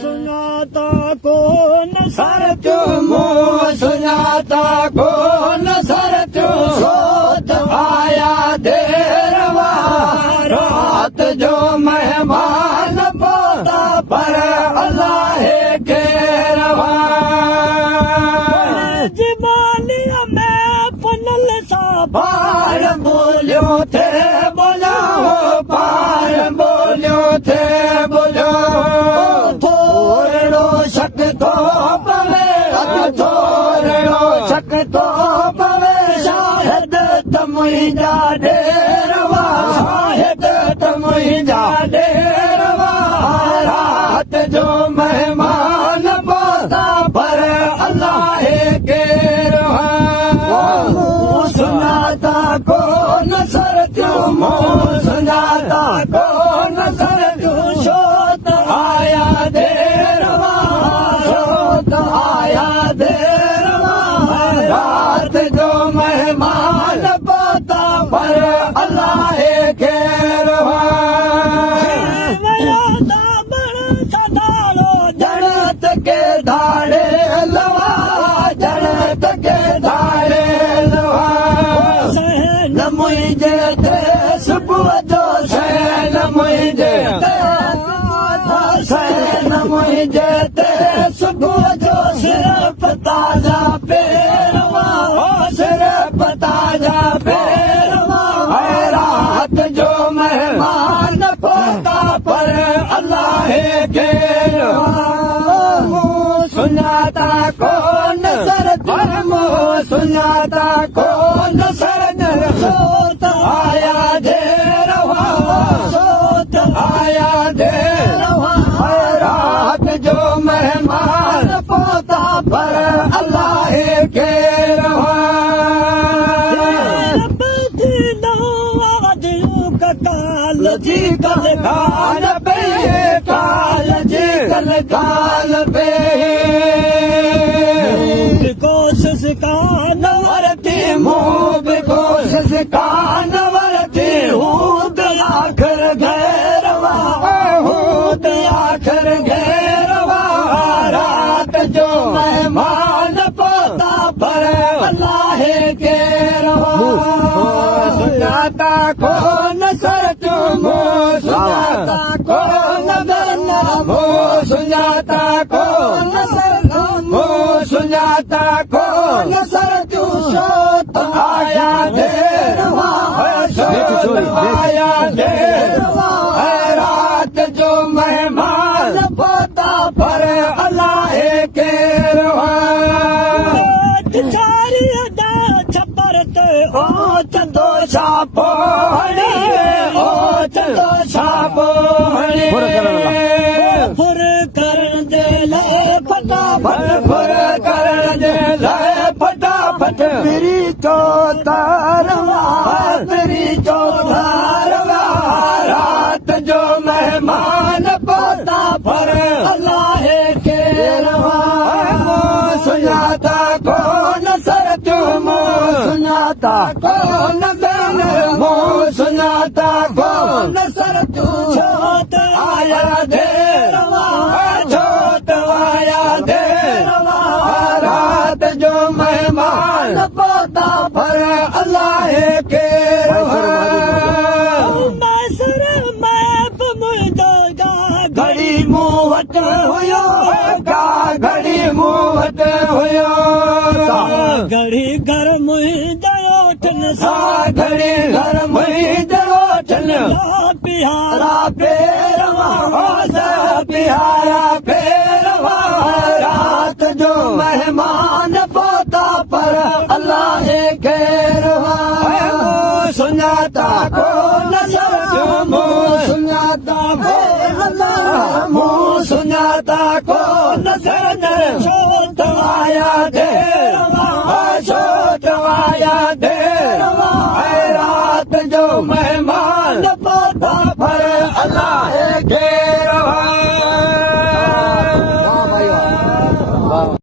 सुञाता कोन सर जो मुंहुं सुञाता कोन सर जो सोत आया देर रात जो मेहमान पौधा पर अल्लाह के रवा जिमानिया में पुनल सा पार बोलियो थे बोला पार बोलियो थे बोलो थोड़ो शक तो पवे थोड़ो शक तो पवे शायद तमुइजा डेरवा शायद तमुइजा डेरवा रात जो मेहमान पौधा पर अल्लाह के रवा सुनाता कौन सर क्यों मुंह सुनाता कौन सर क्यों शोत आया देरवा शोत आया देरवा रात जो मेहमान पौधा पर अल्लाह के रवा जड़त के धाड़े लवा जड़त के धाड़े लवा सहन मुझे ते सुबह जो सहन मुझे सहन मुझे ते सुबह जो सिर्फ ताजा पेरवा सिर्फ ताजा पेरवा रात जो मेहमान पौधा पर अल्लाह के सुनाता कौन सर मुंह सुनाता कौन सर सोत आया देरवा सोत आया देरवा रात जो मेहमान पौधा पर अल्लाह के रवा काल जी कल काल पे काल जी कल काल पे कोशिश का नवरती मूब कोशिश का नवरती हूद आखिर घेरवा हूद आखिर घेरवा रात जो मेहमान पौधा पर अल्लाह के रवा सुनाता कौन सर जो मुंह सुनाता कौन गन्ना मुंह सुनाता कौन सर मुंह सुनाता कौन सर जो शोत आया देरवा शोत आया देरवा रात जो मेहमान पौधा पर अल्लाह के रवा ओ चंदो छापो ओ चंदो छापो फुर करण दे ले फटाफट फुर करण दे ले फटाफट मेरी चौतारवा तेरी चौतारवा रात जो मेहमान पौधा पर अल्लाह के रवा सुनाता कौन सर तुम सुनाता कौन गन मुंह सुनाता कौन सर तू छोट आया देरवा छोट आया देरवा रात जो मेहमान पौधा पर अल्लाह के रवा घड़ी मुंह वट हुयो घड़ी मुंह वट हुयो घड़ी घर मुंहिंजो सा घड़ी घर मुंहिंजो पिहारा पेरवा पिहारा पेरवा रात जो मेहमान पौधा पर अल्लाह के रवा सुनाता कौन सर मुंह सुनाता मुंह सुनाता कौन सर छोट आया देरवा छोट आया देरवा रात जो मैं